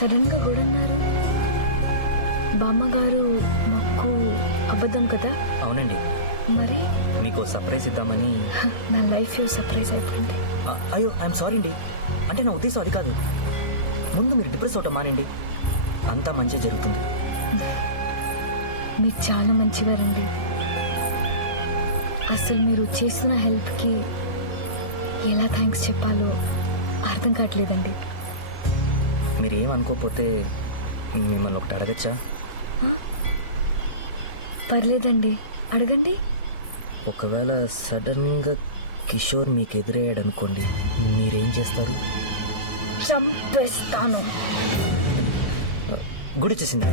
సడన్గా గొడన్నారు. బామ్మగారు మొక్కు అబద్ధం కదా? అవునండి. మరి? మీకు సర్ప్రైజ్ ఇద్దామని. నా లైఫ్ సర్ప్రైజ్ అయిపోయింది. అయ్యో ఐఎమ్ సారీ అండి. అంటే నా ఉద్దేశం అది కాదు. ముందు మీరు డిప్రెస్ అవటం మానండి అంతా మంచి జరుగుతుంది. మీరు చాలా మంచివారండి. అసలు మీరు చేసిన హెల్ప్కి ఎలా థ్యాంక్స్ చెప్పాలో అర్థం కావట్లేదండి. మీరు ఏం అనుకోకపోతే మిమ్మల్ని ఒకటి అడగచ్చా? పర్లేదండి. అడగండి. ఒకవేళ సడన్గా కిషోర్ మీకు ఎదురయ్యాడు అనుకోండి మీరేం చేస్తారు? చంపేస్తాను. గుడి చేసింది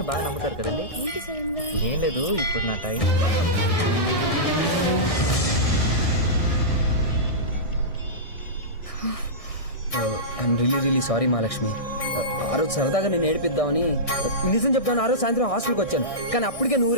టైం బాగా నమ్ముతారు కదండి. ఏం లేదు ఇప్పుడు నా time I'm really really sorry Mahalakshmi ఆ రోజు సరదాగా నేను ఏడిపిద్దామని నిజం చెప్తాను ఆ రోజు సాయంత్రం హాస్టల్కి వచ్చాను. కానీ అప్పటికే నువ్వు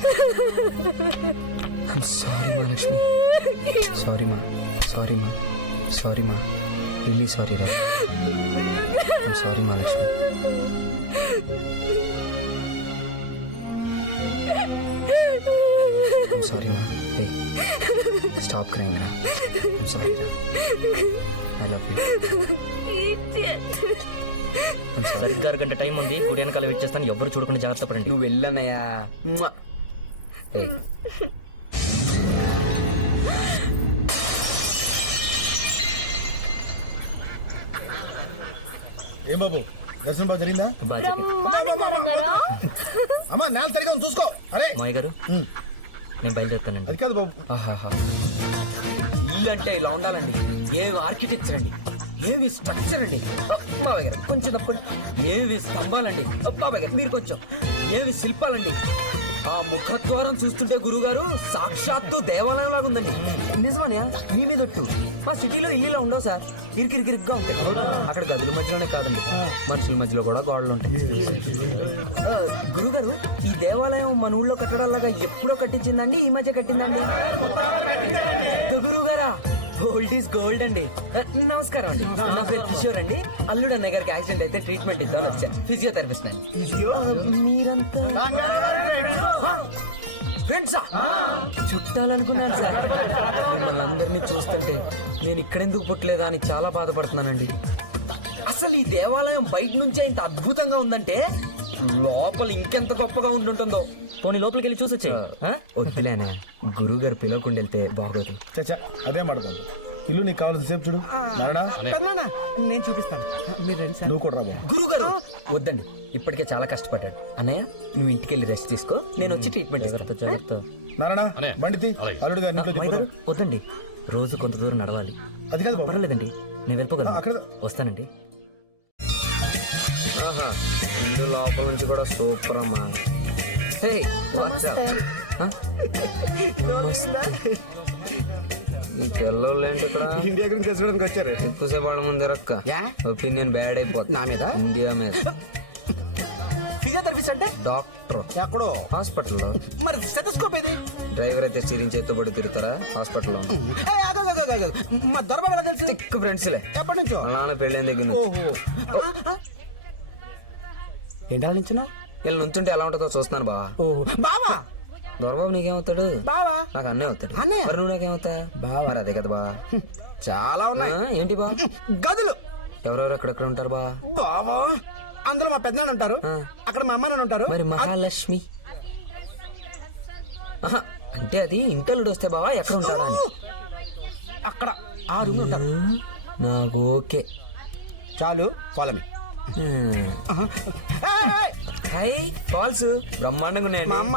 Ha ha ha ha! Sorry Mahalakshmi sorry మా సారీ మా సారీ మా రియలీ సారీ రా సారీ మహాలక్ష్మి సారీ మా స్టాప్ క్రైమ్ రా సారీ రా ఐ లవ్ యూ సరిగ్గా అరగంట టైం ఉంది. గుడి వెనకాల వెయిట్ చేస్తాను. ఎవ్వరు చూడకుండా జాగ్రత్త పడండి. నువ్వు వెళ్ళనయ్యా. ఏ బాబు? దర్శనం బాగా జరిగిందా. అమ్మా నేల సరిగా చూసుకో. అరే. మాయ గారు నేను బయలుదేరుతానండి. అది కాదు బాబు. ఇల్లు అంటే ఇలా ఉండాలండి. ఏవి ఆర్కిటెక్చర్ అండి ఏవి స్ట్రక్చర్ అండి. బాబాయ్ గారు కొంచెం తప్పండి. ఏవి స్తంభాలండి బాబాయ్ గారు మీరు కొంచెం. ఏవి శిల్పాలండి ఆ ముఖద్వారం చూస్తుంటే గురుగారు సాక్షాత్తు దేవాలయం లాగా ఉందండి. నిజమనే మీ మీద ఒట్టు మా సిటీలో ఇల్లు ఉండవు సార్. ఇరికిరికిరిగ్గా ఉంటాయి. అక్కడ గదుల మధ్యలోనే కాదండి. మనుషుల మధ్యలో కూడా గోడలు ఉంటాయి. గురుగారు ఈ దేవాలయం మన ఊళ్ళో కట్టడాలాగా ఎప్పుడో కట్టించిందండి? ఈ మధ్య కట్టిందండి? గోల్డ్ ఈస్ గోల్డ్ అండి. నమస్కారం అండి. నా పేరు కిషోర్ అండి. అల్లుడు అన్నయ్య గారికి యాక్సిడెంట్ అయితే ట్రీట్మెంట్ ఇద్దామని వచ్చా ఫిజియోథెరపిస్ట్ అండి మీరంతా? ఫ్రెండ్సా చుట్టాలనుకున్నాను సార్. మిమ్మల్ని అందరినీ చూస్తుంటే నేను ఇక్కడెందుకు పుట్టలేదా అని చాలా బాధపడుతున్నానండి. అసలు ఈ దేవాలయం బయట నుంచే ఇంత అద్భుతంగా ఉందంటే లోపల ఇంకెంత గొప్పగా ఉంటుంటుందో పోనీ లోపలికి వెళ్ళి చూసి వచ్చే వద్దులేనా. గురువు గారు పిలవకుండా వెళ్తే బాగోదు. చచ్చా అదే మాట బాబు. ఇల్లు నీకు కావాల్సిన సేపు చూడు. నారాయణ? నేను చూపిస్తాను. మీరు రండి సార్. నువ్వు కూడా రా బాబు. గురువు గారు వద్దండి. ఇప్పటికే చాలా కష్టపడ్డాడు. అన్నయ్య నువ్వు ఇంటికి వెళ్ళి రెస్ట్ తీసుకో. నేను వచ్చి ట్రీట్మెంట్ జాగ్రత్త ఇస్తాను. జాగ్రత్త. నారాయణ బండి తీ. అల్లుడు గారి వద్దండి. రోజు కొంత దూరం నడవాలి. అది కాదు పర్వాలేదండి. నేను వెళ్ళిపోగలను. అక్కడ- వస్తానండి. ఆహా. ఇల్లు లోపల నుంచి కూడా సూపర్ అమ్మా. హే? ఈ పిల్లలు ఏంటి ఇక్కడ? ఇండియా గురించి తెలుసుకోవడానికి వచ్చారు? ఎక్కువసేపు వాళ్ళ ముందు రక్క ఒపీనియన్ బ్యాడ్ అయిపోతుంది. నా మీద? ఇండియా మీద. ఫిజియోథెరపిస్ట్ అంటే? డాక్టర్. ఎక్కడో? హాస్పిటల్లో. మరి స్టెథోస్కోప్ ఏది? డ్రైవర్ అయితే స్టీరింగ్ చేతితో పడి తిరుగుతారా? హాస్పిటల్లో. ఏయ్, ఆగు, ఆగు, ఆగు, ఆగు. మా దొరబాబు ఎలా తెలుసు? థిక్ ఫ్రెండ్స్లే. ఎప్పటి నుంచో? వాళ్ళ నాన్న పెళ్ళైన దగ్గర ఓహో. ఏంటి ఆలోచించిన వీళ్ళు నుంచుంటే ఎలా ఉంటుందో చూస్తున్నాను బా ఓహో బావా! దొరబాబు నీకేమవుతాడు? బావా! నాకు అన్నే అవుతాడు. అన్నయ్య? మరి నువ్వు నాకేమవుతా బావ. మరి అదే కదా బా చాలా ఉన్నాయి. ఏంటి బా గదులు! ఎవరెవరు ఎక్కడెక్కడ ఉంటారు బా బావా! అందులో మా పెద్దనాన్న ఉంటారు. ఆ. అక్కడ మా అమ్మ నాన్న ఉంటారు. మరి మహాలక్ష్మి? ఆహా, అంటే అది ఇంటర్లుడు వస్తే బావా ఎక్కడ ఉంటాడా అని. అక్కడ ఆ రూమ్ ఉంటారు. నాకు ఓకే. చాలు follow me Hmm. Uh-huh. Hey, hey, hey! Hi falls. బ్రహ్మాండంగా ఉన్నాయండి. మా అమ్మ.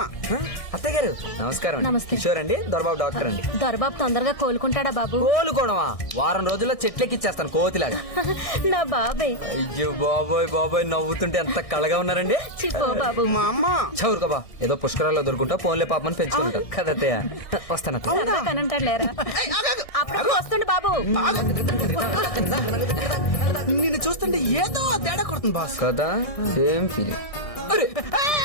అత్తయ్య గారు. నమస్కారం అండి. నమస్తే. కిషోర్ అండి దొరబాబు డాక్టర్ అండి. దొరబాబు తొందరగా కోలుకుంటాడా బాబు? కోలుకోవడమా? వారం రోజుల్లో చెట్లెక్కిచ్చేస్తాను కోతిలాగా. నా బాబే. అయ్యో బాబోయ్ బాబోయ్ నవ్వుతుంటే ఎంత కళగా ఉన్నారండి. బాబు. మా అమ్మ. చౌరుకోబా ఏదో పుష్కరాల్లో దొరుకుంటా పోన్లే పాపమని పెంచుకుంటా. కదత్తయ్య వస్తాను అత్తయ్య. సరదా కనంటాడు లేరా అప్పుడు వస్తుండు బాబు. నిన్ను చూస్తుంటే ఏదో తేడా కొడుతుంది బాస్. కదా సేమ్ ఫీలింగ్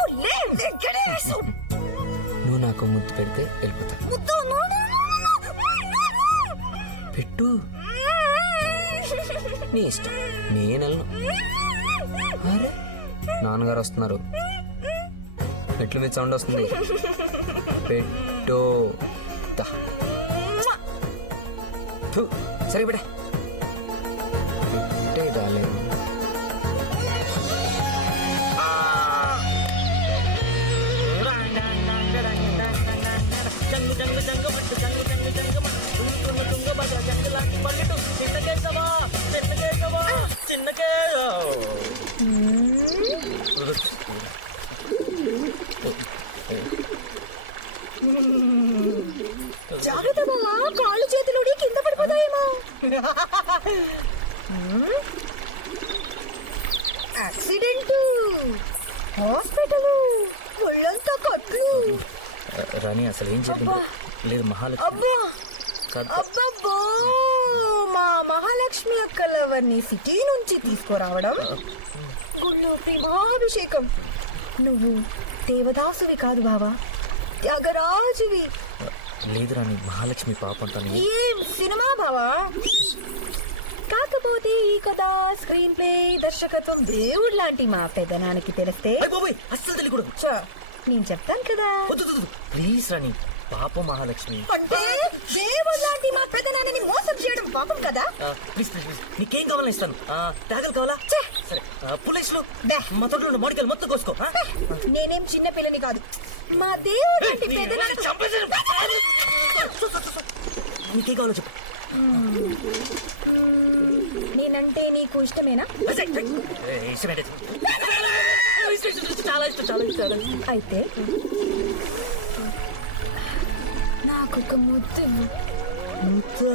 ఇక్కడే వేసు. నువ్వు నాకు ముద్దు పెడితే వెళ్ళిపోతా. ముద్దు. పెట్టు. నీ ఇష్టం. నేను వెళ్ళను అరే నాన్నగారు వస్తున్నారు. మెట్ల మీద సౌండ్ వస్తుంది. పెట్టు. సరే బిడ్డ పెట్టే డార్లింగ్. జాగ్రత్త బావా కాళ్ళు చేతులు కింద పడిపోతాయేమో యాక్సిడెంట్ హాస్పిటల్ ఒళ్ళంతా కట్లు రాణి అసలు ఏం జరిగింది లేదు మహాలక్ష్మి. అబ్బా! కాదు. అబ్బబ్బో! మా మహాలక్ష్మి అక్కలవన్నీ సిటీ నుంచి తీసుకురావడం? గుళ్ళు ప్రేమాభిషేకం నువ్వు దేవదాసువి కాదు బావా. త్యాగరాజువి. లేదు రాణి మహాలక్ష్మి పాప అంటాను ఏం సినిమా బావా? కాకపోతే ఈ కథ స్క్రీన్ ప్లే దర్శకత్వం దేవుడు లాంటి మా పెదనానికి తెలిస్తే అస్సలు తెలియకూడదు. నేను చెప్తాను కదా. ప్లీజ్ రాణి పాప మహాలక్ష్మి. అంటే దేవుడు లాంటి మా పెదనాన్నని మోసం చేయడం పాపం కదా? ప్లీజ్ ప్లీజ్ ప్లీజ్ నీకేం కావాలని ఇస్తాను? తాగలు కావాలా! సరే పులేసులు బే. మా తోటలో ఉన్న మామిడికాయలు మొత్తం కోసుకో? నేనేం చిన్న పిల్లని కాదు. మా దేవుడు లాంటి. నీకేం కావాలో చెప్పు. నేనంటే నీకు ఇష్టమేనా? ఇష్టమేంటి? ఇష్టం, ఇష్టం, ఇష్టం, చాలా ఇష్టం చాలా ఇష్టం చాలా ఇష్టం. అయితే నాకొక ముద్దు ముద్దా?